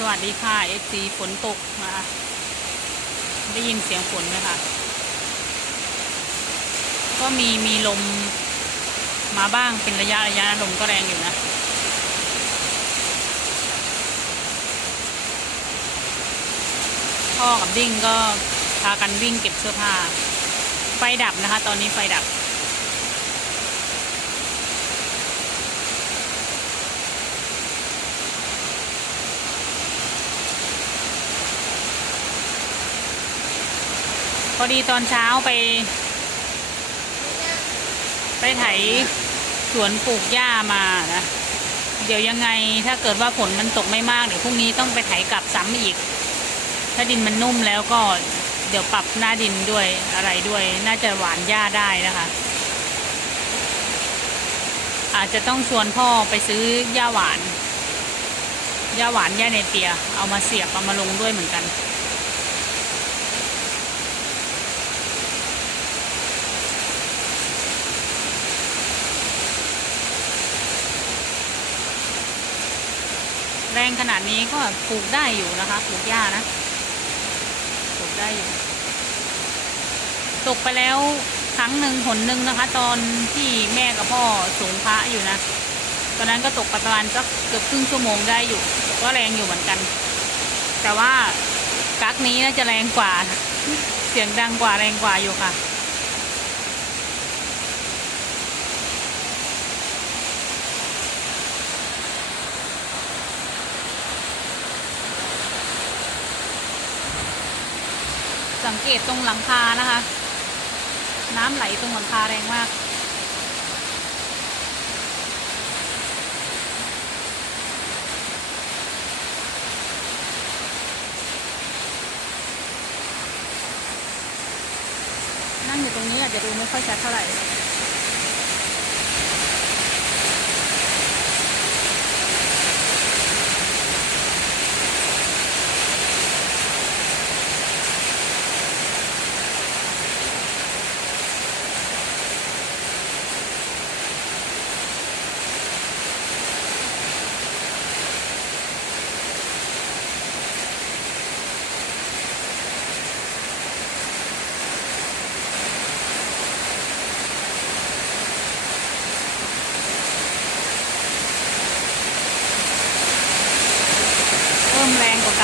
สวัสดีค่ะ FC ฝนตกนะคะได้ยินเสียงฝนไหมคะก็มีมีลมมาบ้างเป็นระยะระยะลมก็แรงอยู่นะ พ่อกับดิ้งก็พากันวิ่งเก็บเสื้อผ้า ไฟดับนะคะ ตอนนี้ไฟดับ พอดีตอนเช้าไป ไปไถสวนปลูกหญ้ามานะ เดี๋ยวยังไงถ้าเกิดว่าฝนมันตกไม่มาก เดี๋ยวพรุ่งนี้ต้องไปไถกลับซ้ำอีก ถ้าดินมันนุ่มแล้วก็เดี๋ยวปรับหน้าดินด้วยอะไรด้วย น่าจะหวานหญ้าได้นะคะ อาจจะต้องชวนพ่อไปซื้อหญ้าหวานหญ้าหวานหญ้าเนเปีย เอามาเสียบเอามาลงด้วยเหมือนกัน แรงขนาดนี้ก็ปลูกได้อยู่นะคะปลูกหญ้านะปลูกได้อยู่ ตกไปแล้วครั้งหนึ่งหนหนึ่งนะคะ ตอนที่แม่กับพ่อสูงพระอยู่นะตอนนั้นก็ตกปประมาณสักเกือบครึ่งชั่วโมงได้อยู่ ก็แรงอยู่เหมือนกัน แต่ว่ากักนี้น่าจะแรงกว่า เสียงดังกว่าแรงกว่าอยู่ค่ะ สังเกตตรงหลังคานะคะ น้ำไหลตรงหลังคาแรงมากนั่งอยู่ตรงนี้อาจจะดูไม่ค่อยชัดเท่าไหร่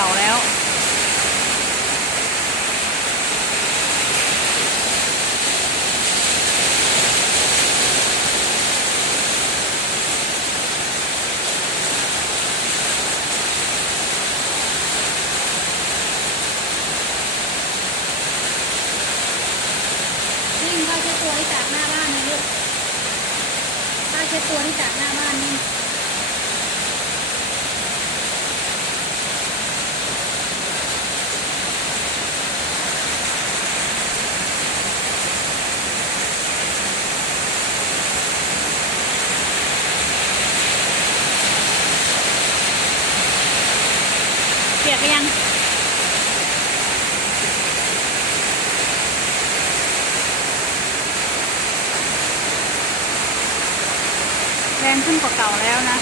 ก่าเก่าแล้ววิ่งเข้าเช็ดตัวที่จากหน้าบ้านนะลูกเข้าเช็ดตัวที่จากหน้าบ้านนี่ปียกหรือยัง แรงขึ้นกว่าเก่าแล้วนะ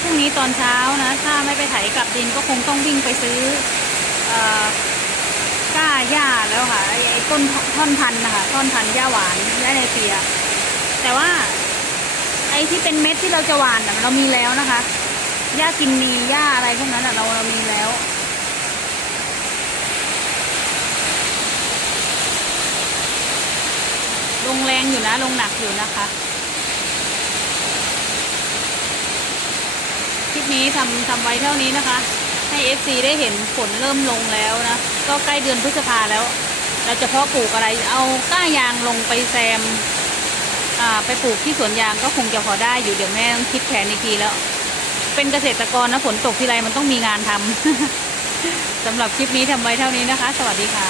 พรุ่งนี้ตอนเช้านะ ถ้าไม่ไปไถกลับดินก็คงต้องวิ่งไปซื้อก้าหญ้าแล้วค่ะไอ้ต้นท่อนพันนะคะท่อนพันหญ้าหวานหญ้าในเปีย แต่ว่า ไอ้ที่เป็นเม็ดที่เราจะหวานน่ะเรามีแล้วนะคะหญ้ากินนีหญ้าอะไรพวกนั้นน่ะเราเรามีแล้วลงแรงอยู่นะลงหนักอยู่นะคะ คลิป นี้ทำทำไว้เท่านี้นะคะ ให้ FC ได้เห็นฝนเริ่มลงแล้วนะ ก็ใกล้เดือนพฤษภาแล้ว เราจะเพาะปลูกอะไรเอาก้ายางลงไปแซมอ่าไปปลูกที่สวนยางก็คงจะพอได้อยู่เดี๋ยวแม่ต้องคิดแผนอีกทีแล้ว เป็นเกษตรกรนะฝนตกทีไรมันต้องมีงานทำสำหรับคลิปนี้ทำไว้เท่านี้นะคะ สวัสดีค่ะ